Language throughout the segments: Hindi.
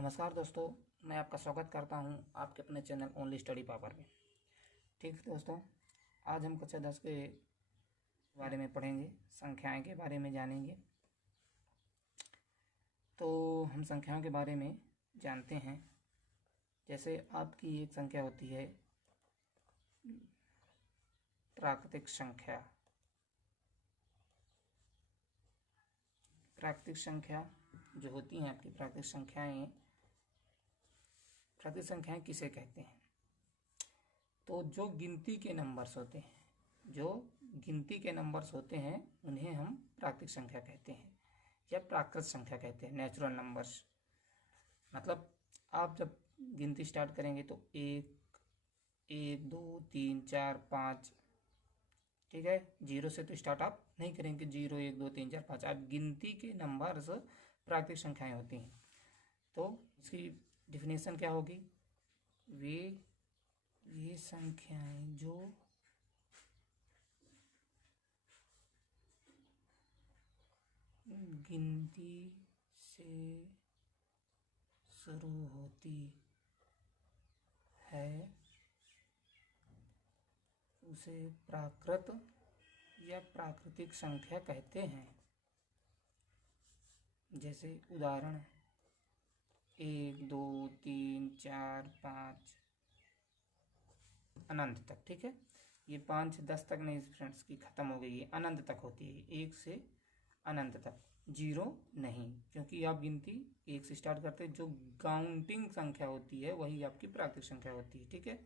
नमस्कार दोस्तों, मैं आपका स्वागत करता हूं आपके अपने चैनल ओनली स्टडी पावर में। ठीक है दोस्तों, आज हम कक्षा 10 के बारे में पढ़ेंगे, संख्याएं के बारे में जानेंगे। तो हम संख्याओं के बारे में जानते हैं। जैसे आपकी एक संख्या होती है प्राकृतिक संख्या। प्राकृतिक संख्या जो होती हैं आपकी प्राकृतिक संख्याएं किसे कहते हैं? तो जो गिनती के नंबर्स होते हैं उन्हें हम प्राकृतिक संख्या कहते हैं या प्राकृत संख्या कहते हैं, नेचुरल नंबर्स। मतलब आप जब गिनती स्टार्ट करेंगे तो 1 1 2 3 4 5, ठीक है। 0 से तो स्टार्ट आप नहीं करेंगे, 0 1 2 3 4 5। आप गिनती के नंबर्स प्राकृतिक संख्याएं होती हैं। तो इसकी डिफिनेशन क्या होगी? वे संख्याएं जो गिनती से शुरू होती है उसे प्राकृत या प्राकृतिक संख्या कहते हैं। जैसे उदाहरण 1 2 3 4 5 अनंत तक, ठीक है। ये 5 10 तक नहीं फ्रेंड्स की खत्म हो गई है, अनंत तक होती है, 1 से अनंत तक, 0 नहीं, क्योंकि आप गिनती 1 से स्टार्ट करते हैं। जो काउंटिंग संख्या होती है वही आपकी प्राकृतिक संख्या होती है, ठीक है।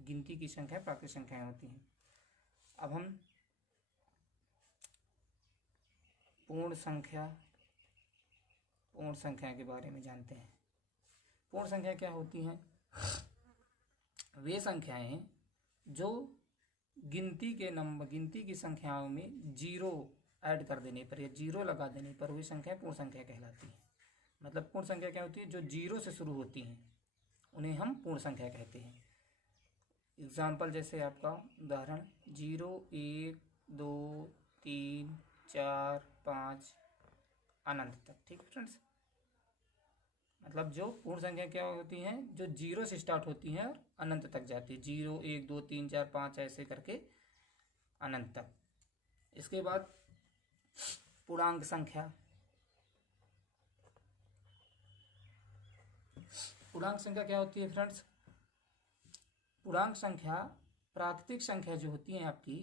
गिनती की संख्या प्राकृतिक संख्याएं होती हैं। अब हम पूर्ण संख्या के बारे में जानते हैं। पूर्ण संख्या क्या होती हैं? वे संख्याएं जो गिनती की संख्याओं में 0 ऐड कर देने पर या 0 लगा देने पर वही संख्याएं पूर्ण संख्या कहलाती हैं। मतलब पूर्ण संख्या क्या होती है? जो 0 से शुरू होती हैं उन्हें हम पूर्ण संख्या कहते हैं। एग्जाम्पल जैसे आपका उदाहरण 0 1 2 3 4 5 अनंत तक, ठीक है फ्रेंड्स। मतलब जो पूर्ण संख्या क्या होती हैं? जो 0 से स्टार्ट होती हैं और अनंत तक जाती है, 0 1 2 3 4 5 ऐसे करके अनंत तक। इसके बाद पूर्णांक संख्या। पूर्णांक संख्या क्या होती है फ्रेंड्स? पूर्णांक संख्या प्राकृतिक संख्या जो होती है आपकी,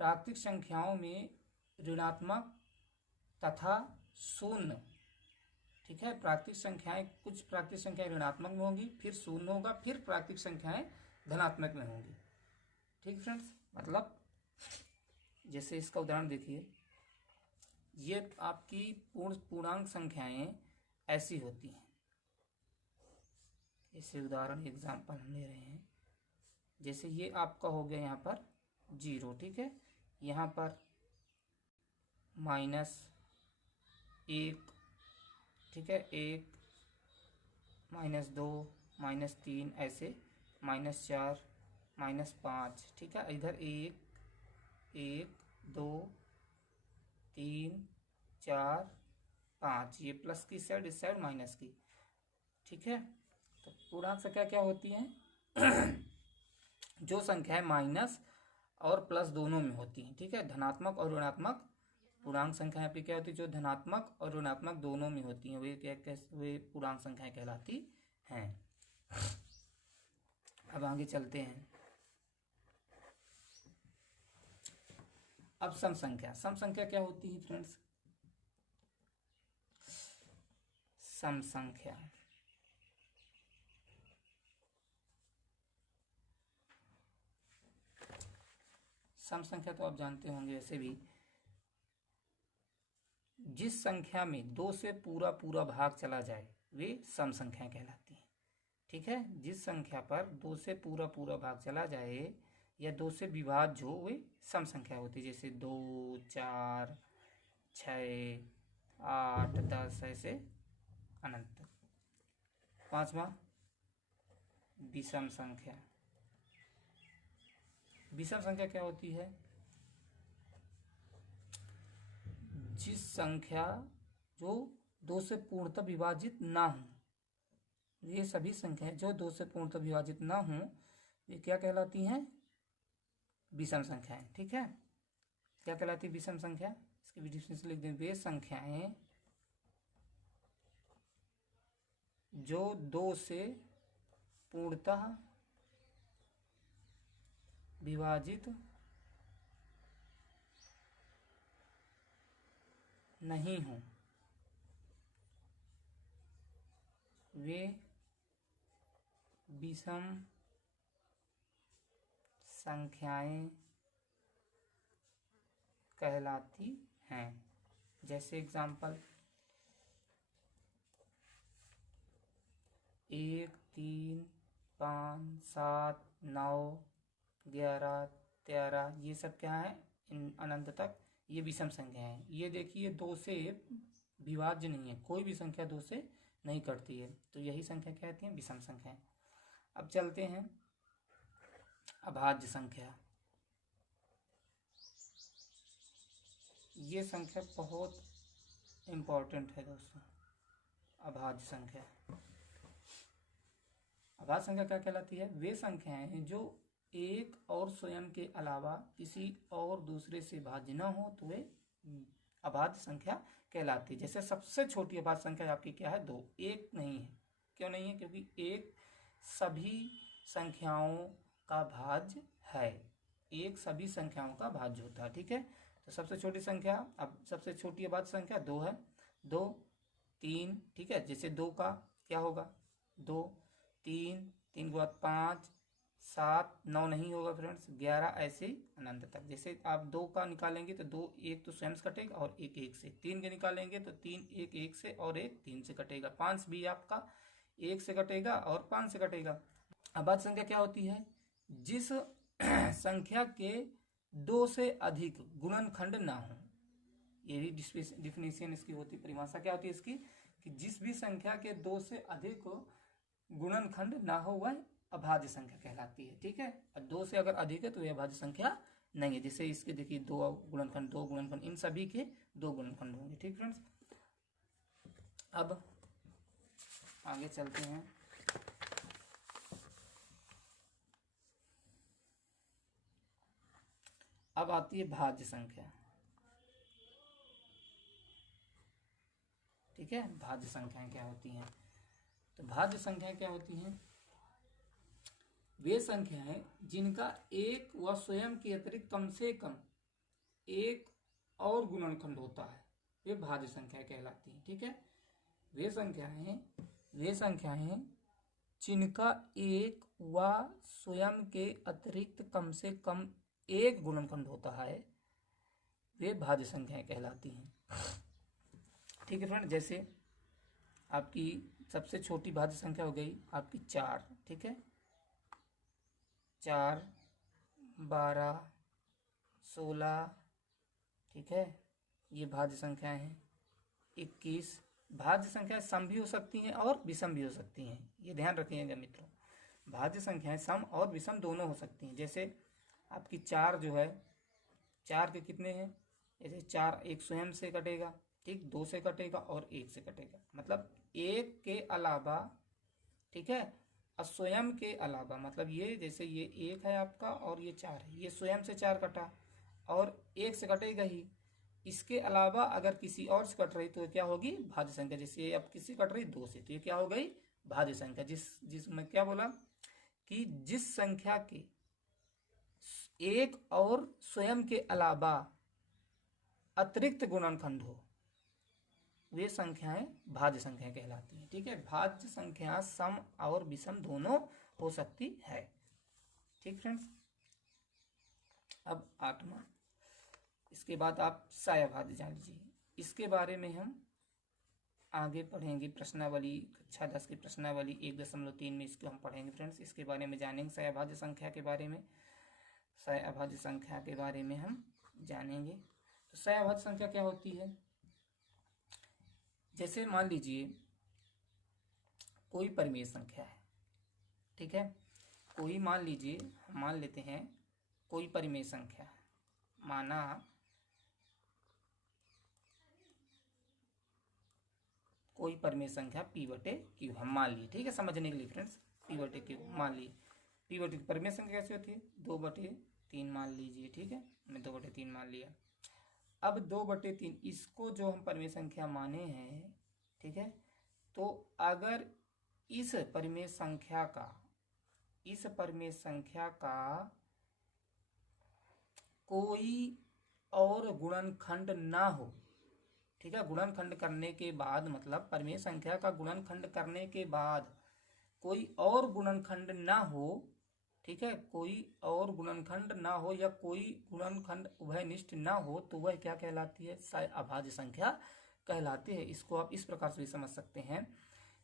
प्राकृतिक संख्याओं में ऋणात्मक तथा शून्य, ठीक है। प्राकृतिक संख्याएं, कुछ प्राकृतिक संख्याएं ऋणात्मक में होंगी, फिर शून्य होगा, फिर प्राकृतिक संख्याएं धनात्मक में होंगी, ठीक फ्रेंड्स। मतलब जैसे इसका उदाहरण देखिए, ये आपकी पूर्णांक संख्याएं ऐसी होती हैं। इसे उदाहरण एग्जाम्पल हम ले रहे हैं। जैसे ये आपका हो गया यहाँ पर 0, ठीक है। यहाँ पर -1, ठीक है, 1 -2 -3 ऐसे, -4 -5, ठीक है। इधर 1 1 2 3 4 5, ये प्लस की साइड, इस साइड माइनस की, ठीक है। तो पूर्णांक संख्या क्या होती है? जो संख्याएं माइनस और प्लस दोनों में होती हैं, ठीक है। धनात्मक और ऋणात्मक पूर्णांक संख्याएं पे क्या होती है? जो धनात्मक और ऋणात्मक दोनों में होती हैं वे पूर्णांक संख्याएं कहलाती हैं। अब आगे चलते हैं। अब सम संख्या क्या होती है फ्रेंड्स? सम संख्या तो आप जानते होंगे। वैसे भी जिस संख्या में 2 से पूरा भाग चला जाए वे सम संख्या कहलाती हैं, ठीक है। जिस संख्या पर 2 से पूरा भाग चला जाए या 2 से विभाज्य हो वे सम संख्या होती है। जैसे 2 4 6 8 10 ऐसे अनंत तक। 5वां विषम संख्या। विषम संख्या क्या होती है? जिस संख्या जो 2 से पूर्णतः विभाजित ना हो, वे सभी संख्याएं जो 2 से पूर्णतः विभाजित ना हों वे क्या कहलाती हैं? विषम संख्याएं। ठीक है, क्या कहलाती है? विषम संख्या। इसकी भी डिफिनेशन लिख दें। वे संख्याएं जो 2 से पूर्णतः विभाजित नहीं हो वे विषम संख्याएं कहलाती हैं। जैसे एग्जाम्पल 1, 3, 5, 7, 9, 11, 13 ये सब क्या है? अनंत तक ये विषम संख्या है। ये देखिए 2 से विभाज्य नहीं है, कोई भी संख्या 2 से नहीं कटती है, तो यही संख्या क्या कहती है? विषम संख्या। अब चलते हैं अभाज्य संख्या। ये संख्या बहुत इम्पोर्टेंट है दोस्तों, अभाज्य संख्या। अभाज्य संख्या क्या कहलाती है? वे संख्याएं हैं जो एक और स्वयं के अलावा किसी और दूसरे से भाज्य न हो तो वे अभाज्य संख्या कहलाती है। जैसे सबसे छोटी अभाज्य संख्या आपकी क्या है? 2। 1 नहीं है। क्यों नहीं है? क्योंकि 1 सभी संख्याओं का भाज्य है। 1 सभी संख्याओं का भाज्य होता है। ठीक है, तो सबसे छोटी संख्या, अब सबसे छोटी अभाज्य संख्या 2 है। 2, 3, ठीक है। जैसे 2 का क्या होगा? 2, 3, 3 के बाद 5, 7, 9 नहीं होगा फ्रेंड्स, 11, ऐसे अनंत तक। जैसे आप 2 का निकालेंगे तो 2 1 तो स्वयं से कटेगा और 1 1 से। 3 के निकालेंगे तो 3 1 1 से और 1 3 से कटेगा। 5 भी आपका 1 से कटेगा और 5 से कटेगा। अभाज्य संख्या क्या होती है? जिस संख्या के 2 से अधिक गुणनखंड ना हो। ये भी डिफिनेशन इसकी होती, परिभाषा क्या होती है इसकी? कि जिस भी संख्या के 2 से अधिक गुणनखंड ना हो वह अभाज्य संख्या कहलाती है। ठीक है, और 2 से अगर अधिक है तो यह अभाज्य संख्या नहीं है। जैसे इसके देखिए 2 गुणनखंड, इन सभी के 2 गुणनखंड होंगे। ठीक फ्रेंड्स, अब आगे चलते हैं। अब आती है भाज्य संख्या। ठीक है, भाज्य संख्याएं क्या होती हैं? तो भाज्य संख्याएं क्या होती हैं? वे संख्याएं जिनका एक व स्वयं के अतिरिक्त कम से कम एक और गुणनखंड होता है वे भाज्य संख्याएं कहलाती हैं। ठीक है, वे संख्याएं जिनका एक व स्वयं के अतिरिक्त कम से कम एक गुणनखंड होता है वे भाज्य संख्याएं कहलाती हैं। ठीक है फ्रेंड, जैसे आपकी सबसे छोटी भाज्य संख्या हो गई आपकी 4। ठीक है, 4, 12, 16, ठीक है, ये भाज्य संख्याएं हैं। 21 भाज्य संख्याएं सम भी हो सकती हैं और विषम भी हो सकती हैं, ये ध्यान रखिएगा मित्रों। भाज्य संख्याएं सम और विषम दोनों हो सकती हैं। जैसे आपकी 4 जो है, 4 के कितने हैं? जैसे 4 एक स्वयं से कटेगा, ठीक, 2 से कटेगा और 1 से कटेगा, मतलब 1 के अलावा, ठीक है, स्वयं के अलावा, मतलब ये जैसे ये 1 है आपका और ये 4 है, ये स्वयं से 4 कटा और 1 से कटेगा ही। इसके अलावा अगर किसी और से कट रही तो क्या होगी? भाज्य संख्या। जैसे अब किसी कट रही 2 से, तो ये क्या हो गई? भाज्य संख्या। जिसमें क्या बोला कि जिस संख्या के एक और स्वयं के अलावा अतिरिक्त गुणनखंड हो वे संख्याएं भाज्य संख्याएं कहलाती हैं। ठीक है, भाज्य संख्या सम और विषम दोनों हो सकती है। ठीक फ्रेंड्स, अब 8वां, इसके बाद आप सायाभाज्य जान लीजिए। इसके बारे में हम आगे पढ़ेंगे, प्रश्नावली कक्षा 10 की प्रश्नावली 1.3 में इसको हम पढ़ेंगे फ्रेंड्स। इसके बारे में जानेंगे, सायाभाज्य संख्या के बारे में, सायाभाज्य संख्या के बारे में हम जानेंगे। तो सायाभाज्य संख्या क्या होती है? जैसे मान लीजिए कोई परिमेय संख्या है, ठीक है, कोई मान लीजिए, मान लेते हैं कोई परिमेय संख्या, माना कोई परिमेय संख्या p बटे q हम मान लिए, ठीक है, समझने के लिए फ्रेंड्स, p बटे q मान लिए। p बटे परिमेय संख्या कैसे होती है, 2/3 मान लीजिए, ठीक है, हमने 2/3 मान लिया। अब 2/3 इसको जो हम परिमेय संख्या माने हैं, ठीक है, तो अगर इस परिमेय संख्या का कोई और गुणनखंड ना हो, ठीक है, गुणनखंड करने के बाद, मतलब परिमेय संख्या का गुणनखंड करने के बाद कोई और गुणनखंड ना हो, ठीक है, कोई और गुणनखंड ना हो या कोई गुणनखंड उभयनिष्ठ ना हो, तो वह क्या कहलाती है, अभाज्य संख्या कहलाती है। इसको आप इस प्रकार से भी समझ सकते हैं,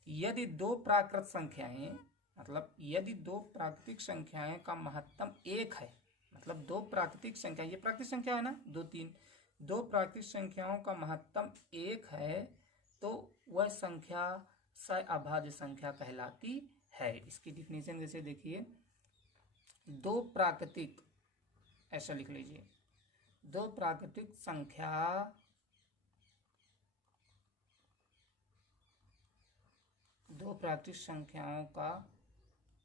यदि दो प्राकृत संख्याएं, मतलब यदि दो प्राकृतिक संख्याएं का महत्तम 1 है, मतलब दो प्राकृतिक संख्या, ये प्राकृतिक संख्या है ना, 2 3, दो प्राकृतिक संख्याओं का महत्तम 1 है, तो वह संख्या अभाज्य संख्या कहलाती है। इसकी डिफिनेशन जैसे देखिए, दो प्राकृतिक, ऐसा लिख लीजिए, दो प्राकृतिक संख्या दो प्राकृतिक संख्याओं का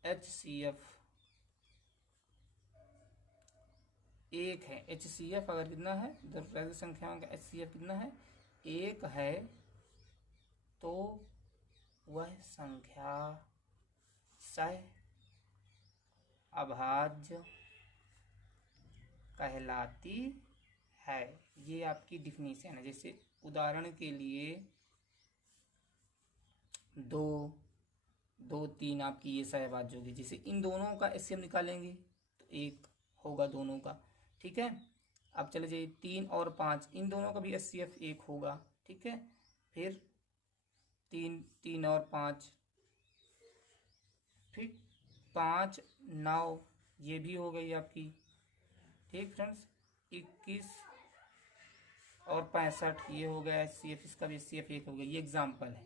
HCF 1 है। HCF अगर कितना है, दो प्राकृतिक संख्याओं का HCF कितना है, 1 है, तो वह संख्या सह अभाज्य कहलाती है। ये आपकी डिफिनीशन है। जैसे उदाहरण के लिए 2 2 3 आपकी ये सहभाज्य होगी। जैसे इन दोनों का HCF निकालेंगे तो 1 होगा दोनों का, ठीक है। अब चले जाइए 3 और 5, इन दोनों का भी HCF 1 होगा, ठीक है। फिर 3 और 5, फिर 5 9, ये भी हो गई आपकी, ठीक फ्रेंड्स। 21 और 65 ये हो गया HCF, इसका भी HCF 1 हो गया। ये एग्जाम्पल है,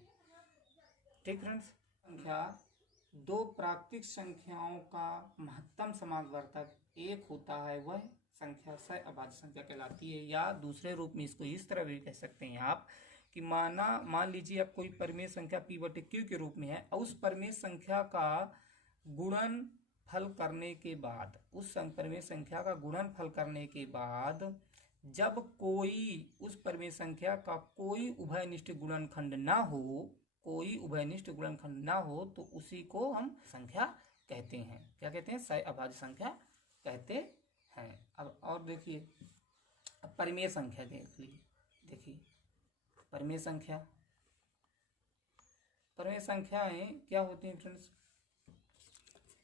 ठीक फ्रेंड्स। संख्या दो प्राकृतिक संख्याओं का महत्तम समावर्तक 1 होता है, वह संख्या सह अभाज्य संख्या कहलाती है। या दूसरे रूप में इसको इस तरह भी कह सकते हैं आप कि मान लीजिए आप कोई परिमेय संख्या p बटे q के रूप में है, और उस परिमेय संख्या का गुणनफल करने के बाद, उस परिमेय संख्या का गुणनफल करने के बाद जब कोई उस परिमेय संख्या का कोई उभयनिष्ठ गुणनखंड ना हो, कोई उभयनिष्ठ गुणनखंड ना हो, तो उसी को हम संख्या कहते हैं। क्या कहते हैं, सह अभाज्य संख्या कहते हैं। अब और देखिए, अब परिमेय संख्या देख लीजिए, देखिए परिमेय संख्याएं क्या होती हैं फ्रेंड्स,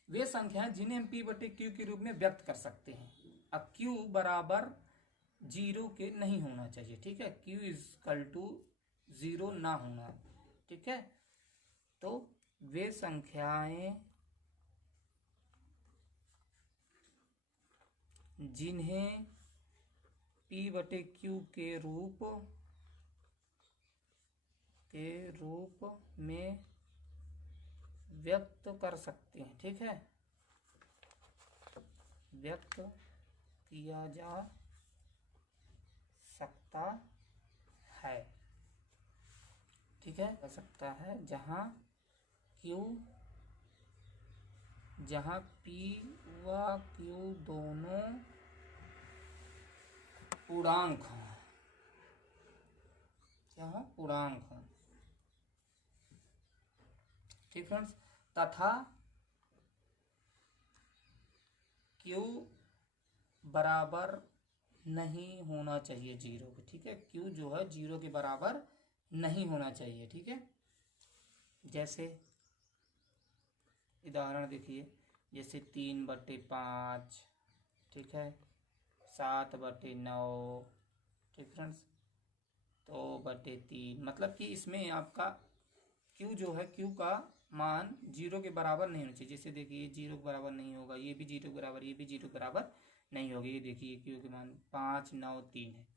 वे संख्याएं जिन्हें हम p बटे q के रूप में व्यक्त कर सकते हैं। अब q बराबर 0 के नहीं होना चाहिए, ठीक है, q इक्वल टू 0 ना होना, ठीक है। तो वे संख्याएं जिन्हें p बटे q के रूप में व्यक्त कर सकते हैं, ठीक है, व्यक्त किया जा सकता है, ठीक है, कर सकता है, जहाँ p व q दोनों पूर्णांक हों, जहाँ पूर्णांक हों, ठीक फ्रेंड्स, तथा q बराबर नहीं होना चाहिए 0 के, ठीक है, q जो है 0 के बराबर नहीं होना चाहिए, ठीक है। जैसे उदाहरण देखिए, जैसे 3/5, ठीक है, 7/9, ठीक फ्रेंड्स, 2/3, मतलब कि इसमें आपका q जो है, q का मान 0 के बराबर नहीं होना चाहिए। जैसे देखिए 0 के बराबर नहीं होगा, ये भी 0 के बराबर, ये भी 0 के बराबर नहीं होगी। ये देखिए q के मान 5 9 3 है,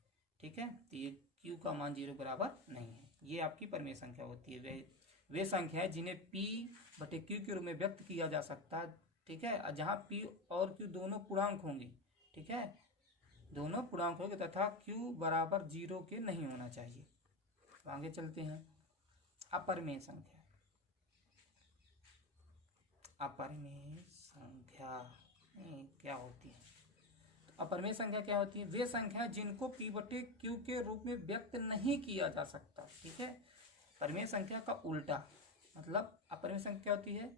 ठीक है, तो ये q का मान 0 के बराबर नहीं है। ये आपकी परिमेय संख्या होती है। वे संख्याएं जिन्हें p बटे q के रूप में व्यक्त किया जा सकता है, ठीक है, जहाँ p और q दोनों पूर्णांक होंगे, ठीक है, दोनों पूर्णांक होंगे, तथा q बराबर 0 के नहीं होना चाहिए। तो आगे चलते हैं। अपरिमेय संख्या। अपरिमेय संख्या क्या होती है? तो अपरिमेय संख्या क्या होती है? वे संख्या जिनको p बटे q के रूप में व्यक्त नहीं किया जा सकता। ठीक है, परिमेय संख्या का उल्टा मतलब अपरिमेय संख्या क्या होती है?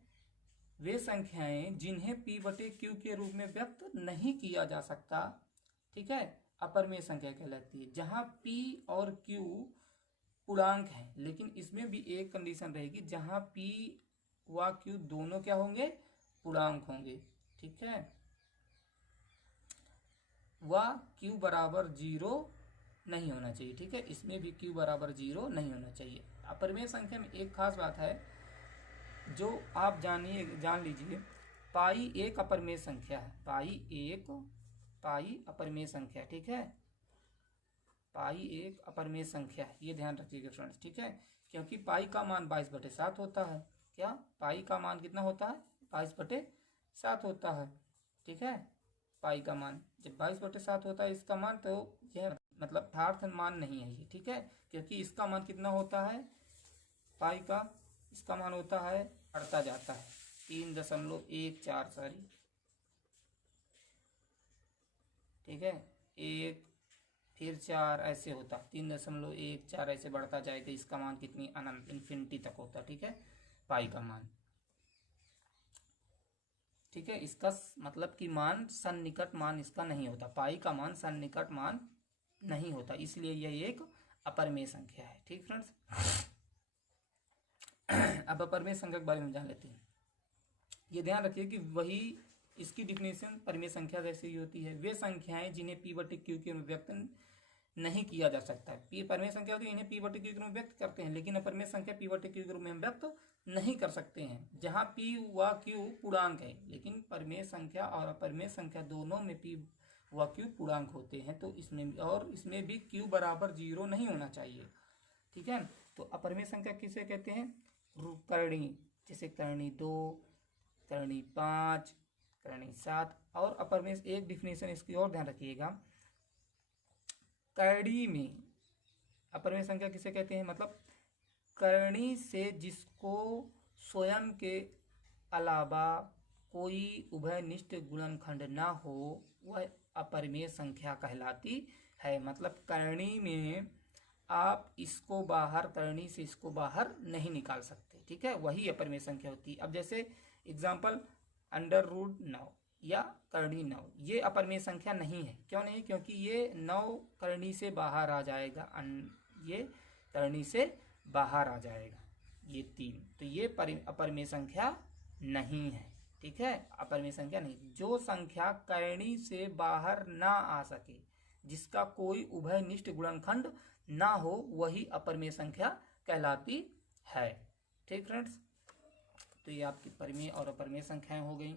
वे संख्याएं जिन्हें p बटे q के रूप में व्यक्त नहीं किया जा सकता, ठीक है, अपरिमेय संख्या कहलाती है। जहां p और q पूर्णांक है, लेकिन इसमें भी एक कंडीशन रहेगी, जहां p व q दोनों क्या होंगे? पूर्णांक होंगे। ठीक है, व q बराबर 0 नहीं होना चाहिए। ठीक है, इसमें भी q बराबर 0 नहीं होना चाहिए। अपरिमेय संख्या में एक खास बात है जो आप जान लीजिए, पाई एक अपरिमेय संख्या है। पाई अपरिमेय संख्या। ठीक है, पाई एक अपरिमेय संख्या है, ये ध्यान रखिएगा फ्रेंड्स। ठीक है, क्योंकि पाई का मान 22/7 होता है। क्या पाई का मान कितना होता है? 22/7 होता है। ठीक है, पाई का मान जब 22/7 होता है इसका मान, तो यह मतलब यथार्थ मान नहीं है ये। ठीक है, क्योंकि इसका मान कितना होता है पाई का? इसका मान होता है, बढ़ता जाता है 3.14 सॉरी। ठीक है, 1 फिर 4 ऐसे होता, 3.14 ऐसे बढ़ता जाएगा। इसका मान कितनी अनंत इन्फिनिटी तक होता। ठीक है, पाई का मान। ठीक है, इसका मतलब कि मान सन्निकट मान इसका नहीं होता। पाई का मान सन्निकट मान नहीं होता, इसलिए यह एक अपरिमेय संख्या है। ठीक फ्रेंड्स, अब अपरिमेय संख्या के बारे में जान लेते हैं। ये ध्यान रखिए कि वही इसकी डिफिनेशन परिमेय संख्या जैसे ही होती है। वे संख्याएं जिन्हें p बटे q के रूप में व्यक्त नहीं किया जा सकता है। p परिमेय संख्या होती है, इन्हें p बटे q के रूप में व्यक्त करते हैं, लेकिन अपरिमेय संख्या p बटे q के रूप में हम व्यक्त नहीं कर सकते हैं। जहां p व q पूर्णांक है, लेकिन परिमेय संख्या और अपरिमेय संख्या दोनों में p व q पूर्णांक होते हैं, तो इसमें भी q बराबर 0 नहीं होना चाहिए। ठीक है, तो अपरिमेय संख्या किसे कहते हैं? करणी, जैसे करणी 2, करणी 5, करणी 7। और अपरिमेय एक डिफिनेशन इसकी और ध्यान रखिएगा, करणी में अपरिमेय संख्या किसे कहते हैं? मतलब करणी से जिसको स्वयं के अलावा कोई उभयनिष्ठ गुणनखंड ना हो, वह अपरिमेय संख्या कहलाती है। मतलब करणी में आप इसको बाहर, करणी से इसको बाहर नहीं निकाल सकते। ठीक है, वही अपरिमेय संख्या होती है। अब जैसे एग्जाम्पल √9 या करणी 9, ये अपरिमेय संख्या नहीं है। क्यों नहीं? क्योंकि ये 9 करणी से बाहर आ जाएगा, ये करणी से बाहर आ जाएगा, ये 3, तो ये अपरिमेय संख्या नहीं है। ठीक है, अपरिमेय संख्या नहीं। जो संख्या करणी से बाहर ना आ सके, जिसका कोई उभयनिष्ठ गुणनखंड ना हो, वही अपरिमेय संख्या कहलाती है। ठीक फ्रेंड्स, तो ये आपकी परिमेय और अपरिमेय संख्याएं हो गई।